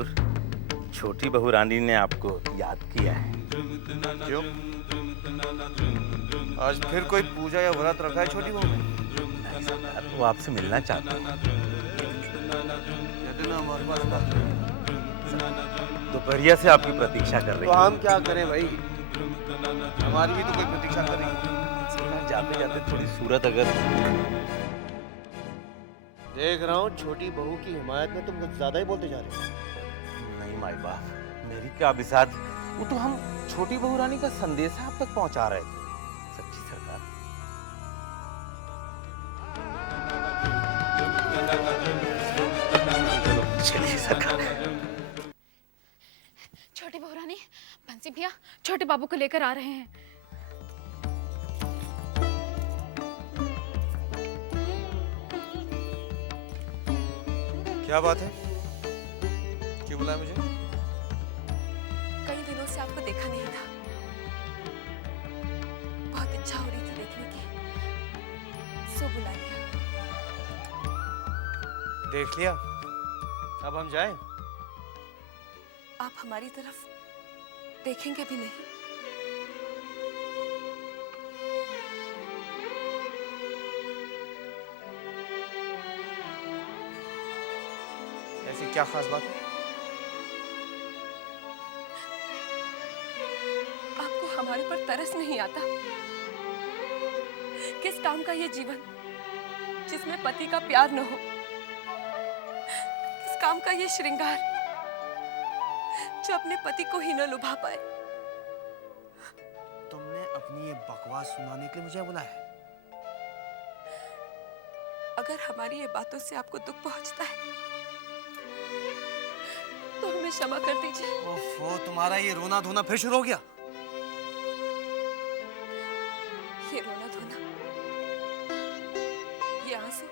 हुजूर, छोटी बहू रानी ने आपको याद किया है। क्यों? आज फिर कोई पूजा या व्रत रखा है छोटी बहू ने? नहीं सरकार, वो आपसे मिलना चाहता है। कहते ना हमारे पास बात है। दोपहरिया से आपकी प्रतीक्षा कर रही तो है। हम क्या करें भाई? हमारी भी तो कोई प्रतीक्षा कर रही है। सरकार, जाते जाते थोड़ी सूरत अगर देख रहा हूँ छोटी बहू की हिमायत में तुम कुछ ज्यादा ही बोलते जा रहे हो। नहीं माई बाप, मेरी क्या बिसात, वो तो हम छोटी बहू रानी का संदेश आप तक पहुंचा रहे थे। सच्ची सरकार। चलिए सरकार। छोटी बहू रानी, बंसी भैया छोटे बाबू को लेकर आ रहे हैं। क्या बात है? क्यों बुलाया मुझे? कई दिनों से आपको देखा नहीं था, बहुत इच्छा हो रही थी देखने की, सो बुला लिया। देख लिया, अब हम जाएं? आप हमारी तरफ देखेंगे भी नहीं। ऐसी क्या खास बात है? आपको हमारे पर तरस नहीं आता? किस काम का ये जीवन जिसमें पति का प्यार न हो? किस काम का ये श्रृंगार जो अपने पति को ही न लुभा पाए? तुमने अपनी ये बकवास सुनाने के लिए मुझे बुलाया है? अगर हमारी ये बातों से आपको दुख पहुंचता है तो हमें क्षमा कर दीजिए। ओफो, तुम्हारा ये रोना धोना फिर शुरू हो गया? ये रोना धोना, ये आंसू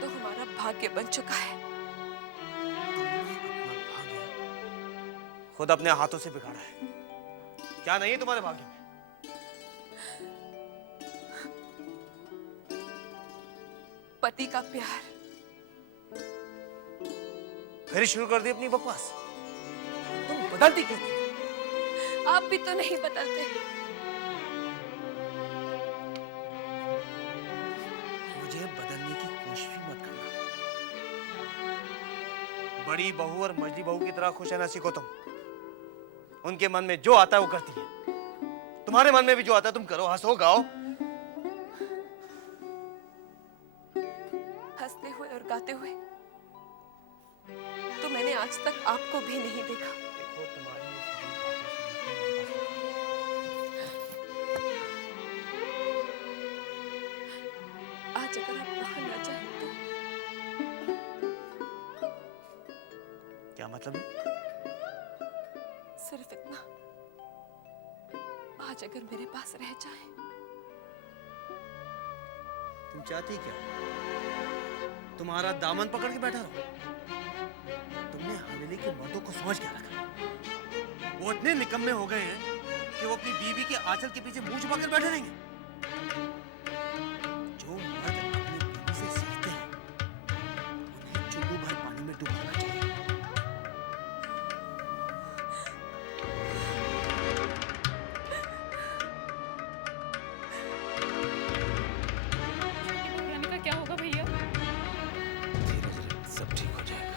तो हमारा भाग्य बन चुका है। तुमने अपना भाग्य खुद अपने हाथों से बिगाड़ा है। क्या नहीं है तुम्हारे भाग्य में? पति का प्यार। फिर शुरू कर दी अपनी बकवास। तुम बदलती क्यों नहीं? आप भी तो नहीं बदलते। मुझे बदलने की कोशिश भी मत करना। बड़ी बहू और मझली बहू की तरह खुश रहना सीखो तुम। उनके मन में जो आता है वो करती है। तुम्हारे मन में भी जो आता है तुम करो, हंसो गाओ। हंसते हुए और गाते हुए तो मैंने आज तक आपको भी नहीं देखा। देखो, तुम्हारी ये फजूल बातें आज अगर आप वहां न जाए तो क्या मतलब है? सिर्फ इतना, आज अगर मेरे पास रह जाए। तुम चाहती क्या? तुम्हारा दामन पकड़ के बैठा रहो? तुमने हवेली के मर्दों को समझ क्या रखा? वो इतने निकम्मे हो गए हैं कि वो अपनी बीवी के आंचल के पीछे मुंह छुपा कर बैठे रहेंगे। जो मर्द अपनी बीवी से सीखते हैं उन्हें चुल्लू भर पानी में डुबाना चाहिए। रानी का क्या होगा भैया? धीरे धीरे सब ठीक हो जाएगा।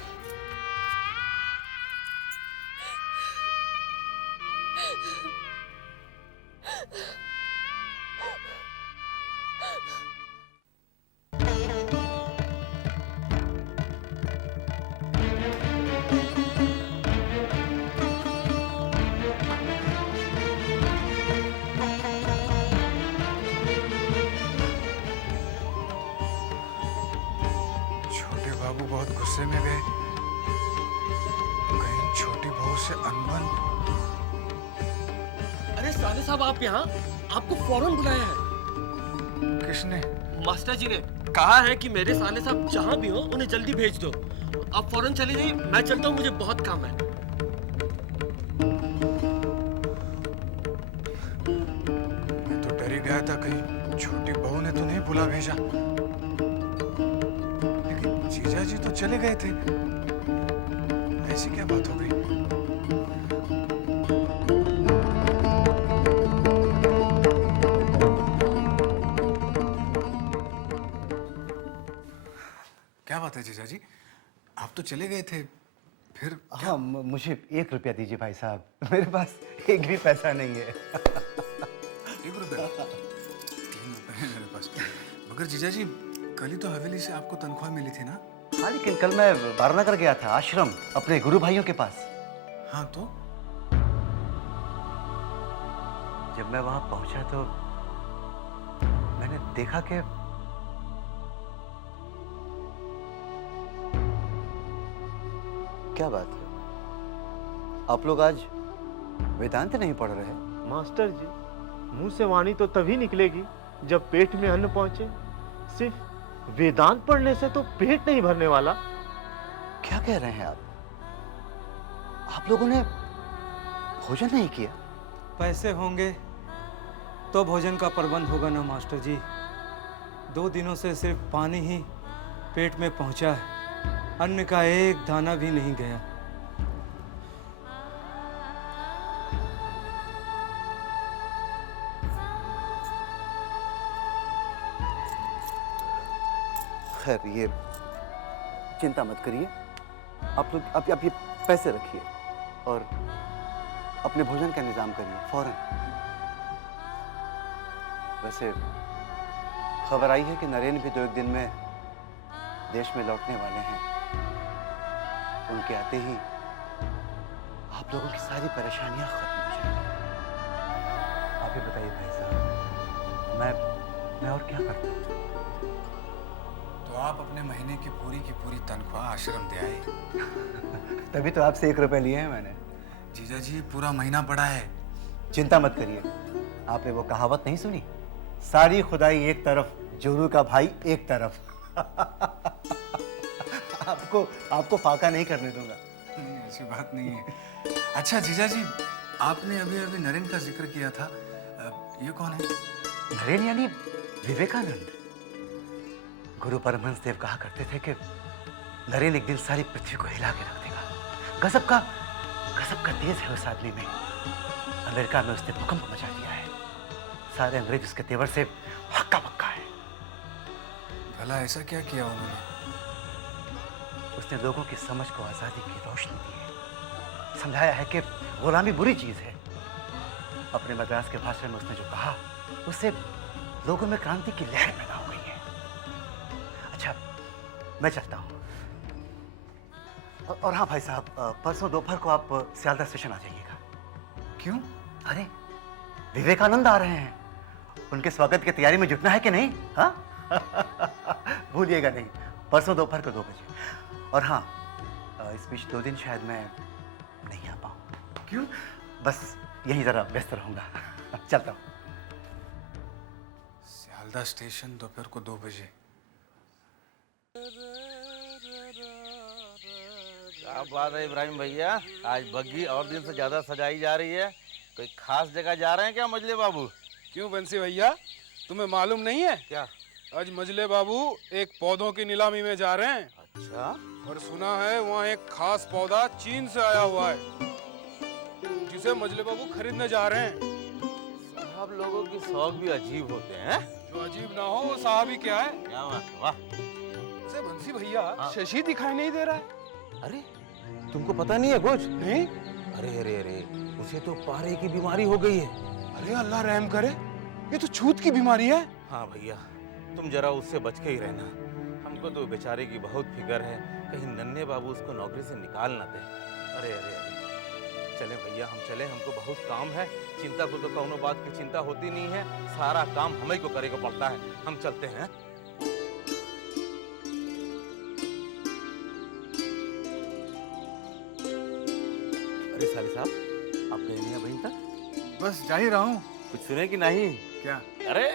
छोटे बाबू बहुत गुस्से में गए। कहीं छोटी बहू से अनबन। अरे साले साहब, आप यहाँ? आपको फौरन बुलाया है। किसने? मास्टर जी ने कहा है कि मेरे साले साहब जहाँ भी हो उन्हें जल्दी भेज दो। आप फौरन चले जाइए, मैं चलता हूँ, मुझे बहुत काम है। मैं तो डर ही गया था कहीं छोटी बहू ने तो नहीं बुला भेजा। लेकिन जीजा जी तो चले गए थे। ऐसी क्या बात हो गई? क्या बात है जीजा जी? आप तो चले गए थे, फिर हाँ मुझे 1 रुपया दीजिए भाई साहब, मेरे पास एक भी पैसा नहीं है। 1 रुपया? 3 रुपए है मेरे पास। मगर जीजा जी, कल ही तो हवेली से आपको तनख्वाह मिली थी ना? हाँ लेकिन कल मैं बारनगर गया था, आश्रम, अपने गुरु भाइयों के पास। हाँ तो? जब मैं वहां पहुंचा तो मैंने देखा कि क्या बात है, आप लोग आज वेदांत नहीं पढ़ रहे? मास्टर जी, मुंह से वाणी तो तभी निकलेगी जब पेट में अन्न पहुंचे। सिर्फ वेदांत पढ़ने से तो पेट नहीं भरने वाला। क्या कह रहे हैं आप लोगों ने भोजन नहीं किया? पैसे होंगे तो भोजन का प्रबंध होगा ना मास्टर जी। 2 दिनों से सिर्फ पानी ही पेट में पहुंचा है, अन्न का एक दाना भी नहीं गया। खैर ये चिंता मत करिए, आप लोग आप ये पैसे रखिए और अपने भोजन का इंतजाम करिए फौरन। वैसे खबर आई है कि नरेन भी 2-1 दिन में देश में लौटने वाले हैं। उनके आते ही आप लोगों की सारी परेशानियां खत्म हो जाएंगी। आप ही बताइए भाई साहब, मैं और क्या करता हूँ? तो आप अपने महीने की पूरी तनख्वाह आश्रम दे आए। तभी तो आपसे 1 रुपया लिए हैं मैंने। जीजा जी, पूरा महीना पड़ा है। चिंता मत करिए, आपने वो कहावत नहीं सुनी, सारी खुदाई एक तरफ, जोरू का भाई एक तरफ। आपको फाका नहीं करने दूंगा। नहीं, ऐसी बात नहीं है। अच्छा जीजा जी, आपने अभी नरेन का जिक्र किया था, ये कौन है? नरेन यानी विवेकानंद। गुरु परमहंस देव कहा करते थे कि नरेन एक दिन सारी पृथ्वी को हिला के रख देगा। गजब का तेज है उस आदमी में। अमेरिका में उसने भूकंप मचा दिया है, सारे अंग्रेज उसके तेवर से हक्का बक्का है। भला ऐसा क्या किया उन्होंने? उसने लोगों की समझ को आजादी की रोशनी दी है, समझाया है कि गुलामी बुरी चीज है। अपने मद्रास के भाषण में उसने जो कहा, उससे लोगों में क्रांति की लहर पैदा हो गई है। अच्छा, मैं चलता हूँ। और हाँ भाई साहब, परसों दोपहर को आप सियालदह स्टेशन आ जाइएगा। क्यों? अरे विवेकानंद आ रहे हैं, उनके स्वागत की तैयारी में जुटना है कि नहीं? हाँ भूलिएगा नहीं, परसों दोपहर को 2 बजे। और हाँ, इस बीच 2 दिन शायद मैं नहीं आ पाऊँ। क्यों? बस यहीं जरा व्यस्त रहूंगा। चलता हूँ। सियालदह स्टेशन दोपहर को 2 बजे। क्या बात है इब्राहिम भैया, आज बग्गी और दिन से ज्यादा सजाई जा रही है। कोई खास जगह जा रहे हैं क्या मजले बाबू? क्यों बंसी भैया, तुम्हें मालूम नहीं है? क्या? आज मजले बाबू एक पौधों की नीलामी में जा रहे हैं। अच्छा, और सुना है वहाँ एक खास पौधा चीन से आया हुआ है, जिसे मजले बाबू खरीदने जा रहे हैं। साहब लोगों की शौक भी अजीब होते हैं। जो अजीब ना हो वो साहब ही क्या है। क्या बात है, वाह। वैसे बंसी भैया, हाँ। शशि दिखाई नहीं दे रहा है। अरे तुमको पता नहीं है कुछ? नहीं? अरे अरे अरे, उसे तो पारे की बीमारी हो गई है। अरे अल्लाह रहम करे, ये तो छूत की बीमारी है। हाँ भैया, तुम जरा उससे बच के ही रहना। हमको तो बेचारे की बहुत फिक्र है, कहीं नन्हे बाबू उसको नौकरी से निकाल ना दे। अरे अरे अरे, चले भैया हम चले, हमको बहुत काम है। चिंता को तो कौनो बात की चिंता होती नहीं है, सारा काम हमें को करे को पड़ता है। हम चलते हैं। अरे साले साहब, आप गए नहीं अभी तक? बस जा ही रहा हूँ। कुछ सुने कि नहीं? क्या? अरे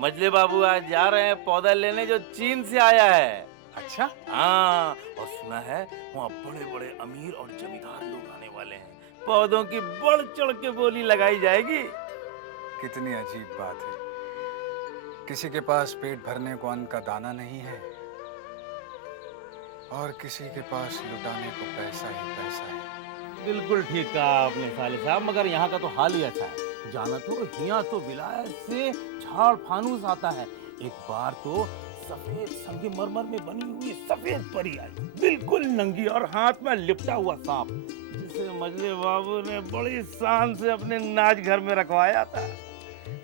मजले बाबू आज जा रहे हैं पौधा लेने जो चीन से आया है। अच्छा? हाँ, और सुना है वहाँ बड़े बड़े अमीर और जमींदार लोग आने वाले हैं। पौधों की बढ़ चढ़ के बोली लगाई जाएगी। कितनी अजीब बात है, किसी के पास पेट भरने को अन्न का दाना नहीं है और किसी के पास लुटाने को पैसा ही पैसा है। बिल्कुल ठीक कहा आपने साले साहब, मगर यहाँ का तो हाल ही अच्छा है। जाना तो यहाँ तो विलायत से झाड़ फानूस आता है। एक बार तो सफेद संगमरमर में बनी हुई सफेद परी आई, बिल्कुल नंगी और हाथ में लिपटा हुआ सांप, जिसे मजले बाबू ने बड़ी शान से अपने नाच घर में रखवाया था।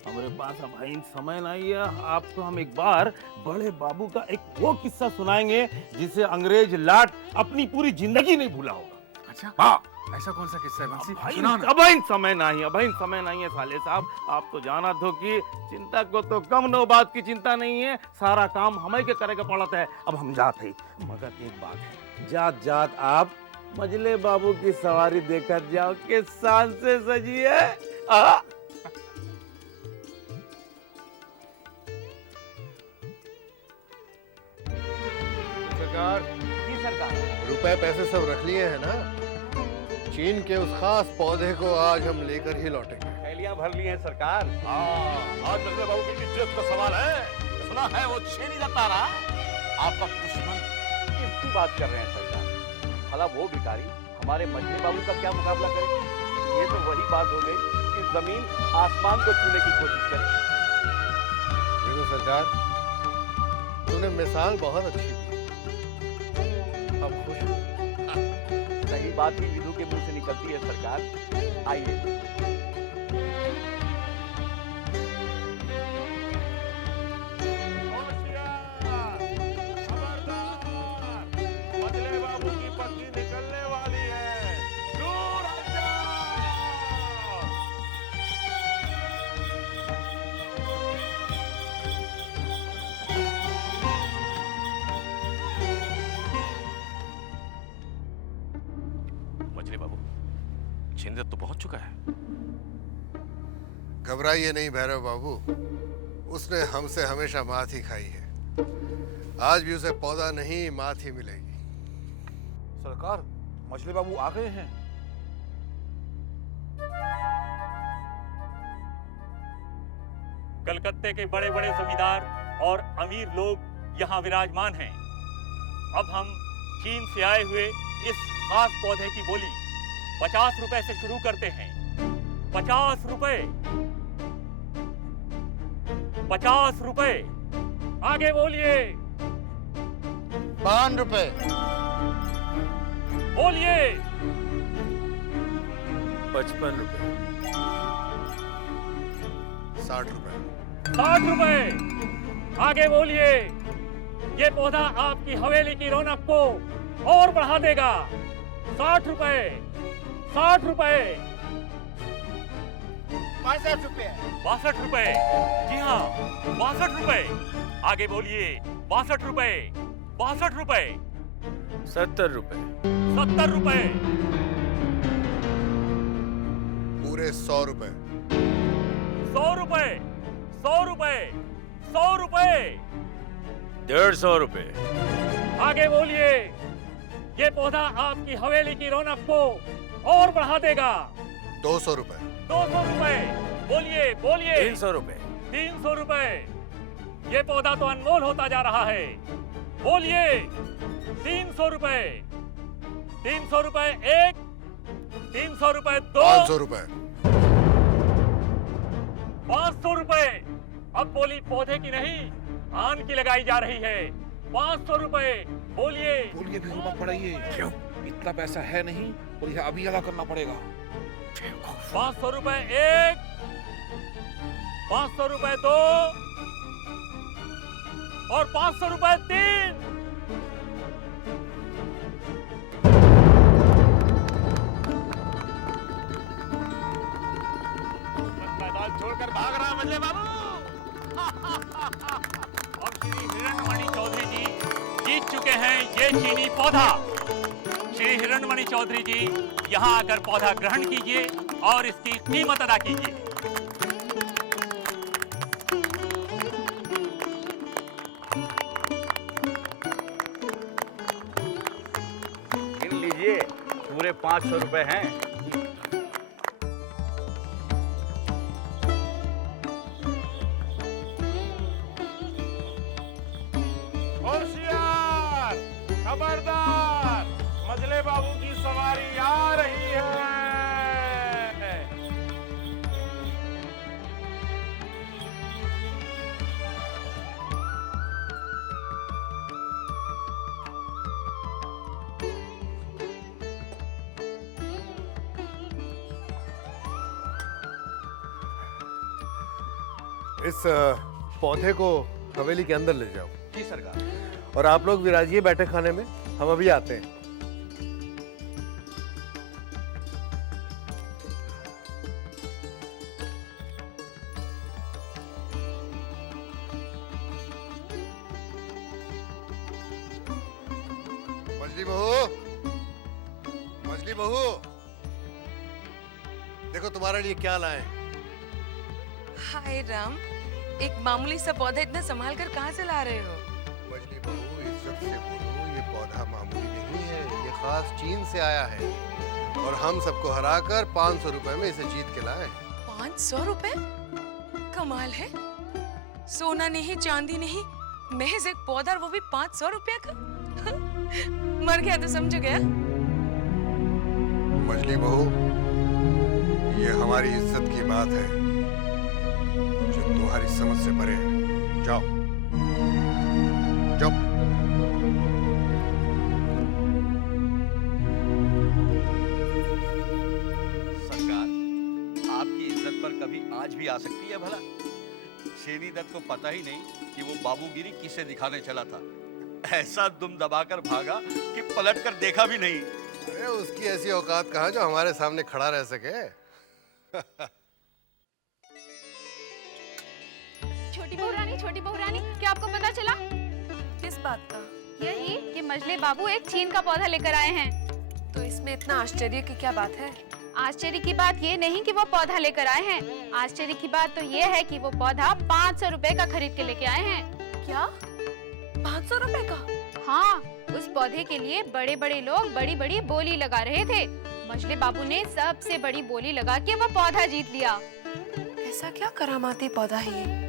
हमारे पास अब आई समय नहीं है। आपको हम एक बार बड़े बाबू का एक वो किस्सा सुनाएंगे जिसे अंग्रेज लाट अपनी पूरी जिंदगी नहीं भूला होगा। अच्छा, हाँ, ऐसा कौन सा किस्सा है बंसी? अब सुनाओ ना। समय नहीं है साले साहब। आप तो जाना दो कि चिंता को तो कम नो बात की चिंता नहीं है, सारा काम हमें के करे का पड़ता है। अब हम जाते ही, मगर एक बात है, जात जात आप मजले बाबू की सवारी देखकर जाओ के शान से सजी है। सरकार, जी सरकार। रुपए पैसे सब रख लिए हैं ना? चीन के उस खास पौधे को आज हम लेकर ही लौटेंगे। थैलियां भर ली हैं सरकार। आज मजले बाबू की इज्जत का सवाल है। सुना है वो छेनी जाता रहा आपका दुश्मन। किसकी बात कर रहे हैं सरकार? भला वो भिखारी हमारे मजले बाबू का क्या मुकाबला करे? ये तो वही बात हो गई कि जमीन आसमान को छूने की कोशिश करे। देखो सरकार, तूने मिसाल बहुत अच्छी दी। अब खुश हूँ। सही बात भी विदु के मुंह से निकलती है सरकार। आइए। मजले बाबू की पत्नी निकलने वाली है। दूर हट जाओ। मजले बाबू, छिंदत तो पहुंच चुका है। घबराइए नहीं भैरव बाबू, उसने हमसे हमेशा मात ही खाई है। आज भी उसे पौधा नहीं मात ही मिलेगी। सरकार, मछली बाबू आ गए हैं। कलकत्ते के बड़े बड़े जमींदार और अमीर लोग यहाँ विराजमान हैं। अब हम चीन से आए हुए इस खास पौधे की बोली 50 रुपए से शुरू करते हैं। 50 रुपए, 50 रुपए। आगे बोलिए। 5 रुपए। बोलिए। 55 रुपए। 60 रुपए। 60 रुपए। आगे बोलिए। ये पौधा आपकी हवेली की रौनक को और बढ़ा देगा। 60 रुपए। 60 रुपए। 62 रुपए। 62 रुपए। जी हाँ, 62 रुपए। आगे बोलिए। 62 रुपए। 62 रुपए। 70 रुपए। 70 रुपए। पूरे 100 रुपए। 100 रुपए। 100 रुपए। 100 रुपए। 150 रुपए। आगे बोलिए। ये पौधा आपकी हवेली की रौनक को और बढ़ा देगा। 200 रुपए। 200 रुपए। बोलिए बोलिए। 300 रुपए। 300 रुपए। ये पौधा तो अनमोल होता जा रहा है। बोलिए। 300 रुपए। 300 रुपए एक, 300 रुपए दो, 500 रुपए। 500 रुपए। अब बोली पौधे की नहीं, आन की लगाई जा रही है। 500 रुपए। बोलिए। बोलिए भी रुपया पड़ाइए। क्यों? इतना पैसा है नहीं और यह अभी अदा करना पड़ेगा। 500 रुपए एक, 500 रुपए दो और 500 रुपए तीन। मैदान छोड़कर भाग रहा मजले बाबू। अब श्री हिरणमणि चौधरी जी जीत चुके हैं ये चीनी पौधा। श्री हिरणमणि चौधरी जी यहाँ आकर पौधा ग्रहण कीजिए और इसकी कीमत अदा कीजिए। गिन लीजिए, पूरे 500 रुपए हैं। होशियार, खबरदार। मजले बाबू की सवारी आ रही है। इस पौधे को हवेली के अंदर ले जाओ। जी सरकार। और आप लोग विराजिए बैठक खाने में, हम अभी आते हैं। मछली बहू, मछली बहू, देखो तुम्हारे लिए क्या लाए। हाय राम, एक मामूली सा पौधा इतना संभाल कर कहाँ से ला रहे हो? मछली बहू, इज्जत से बोलो, ये पौधा मामूली नहीं है, ये खास चीन से आया है और हम सबको हराकर 500 रुपए में इसे जीत के लाए। 500 रुपए? कमाल है, सोना नहीं चांदी नहीं, महज एक पौधा, और वो भी 500 रुपए का। मर गया तो समझ गया। मछली बहू, ये हमारी इज्जत की बात है जो तुम्हारी समझ से परे है। जाओ जाओ। सरकार, आपकी इज्जत पर कभी आज भी आ सकती है भला? शेनी दत्त को पता ही नहीं कि वो बाबूगिरी किसे दिखाने चला था। ऐसा दुम दबाकर भागा कि पलट कर देखा भी नहीं। अरे उसकी ऐसी औकात कहाँ जो हमारे सामने खड़ा रह सके। छोटी बहू रानी, क्या आपको पता चला? किस बात का? यही कि मजले बाबू एक चीन का पौधा लेकर आए हैं। तो इसमें इतना आश्चर्य की क्या बात है? आश्चर्य की बात ये नहीं कि वो पौधा लेकर आए हैं, आश्चर्य की बात तो ये है कि वो पौधा 500 रुपए का खरीद के लेके आए हैं। क्या? 500 रुपए का? हाँ, उस पौधे के लिए बड़े बड़े लोग बड़ी बड़ी बोली लगा रहे थे। मजले बाबू ने सबसे बड़ी बोली लगा के वो पौधा जीत लिया। ऐसा क्या करामाती पौधा है ये?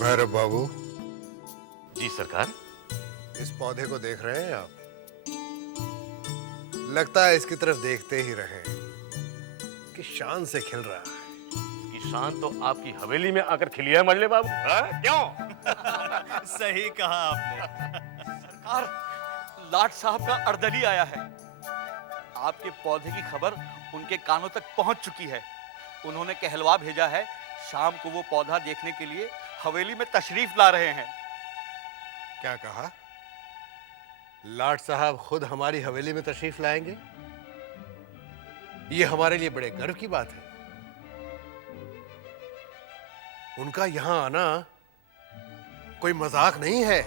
भैरव बाबू। जी सरकार। इस पौधे को देख रहे हैं आप? लगता है इसकी तरफ देखते ही रहे कि शान से खिल रहा है। इसकी शान तो आपकी हवेली में आकर खिली है मजले बाबू। क्यों? सही कहा आपने। सरकार, लाट साहब का अर्दली आया है। आपके पौधे की खबर उनके कानों तक पहुंच चुकी है। उन्होंने कहलवा भेजा है, शाम को वो पौधा देखने के लिए हवेली में तशरीफ ला रहे हैं। क्या कहा? लाट साहब खुद हमारी हवेली में तशरीफ लाएंगे? ये हमारे लिए बड़े गर्व की बात है। उनका यहां आना कोई मजाक नहीं है।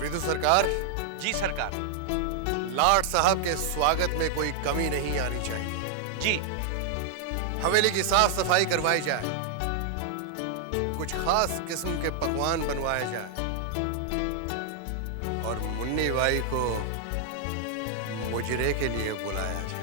विदु सरकार। जी सरकार। लाट साहब के स्वागत में कोई कमी नहीं आनी चाहिए। जी। हवेली की साफ सफाई करवाई जाए, कुछ खास किस्म के पकवान बनवाए जाए और मुन्नी बाई को मुजरे के लिए बुलाया जाए।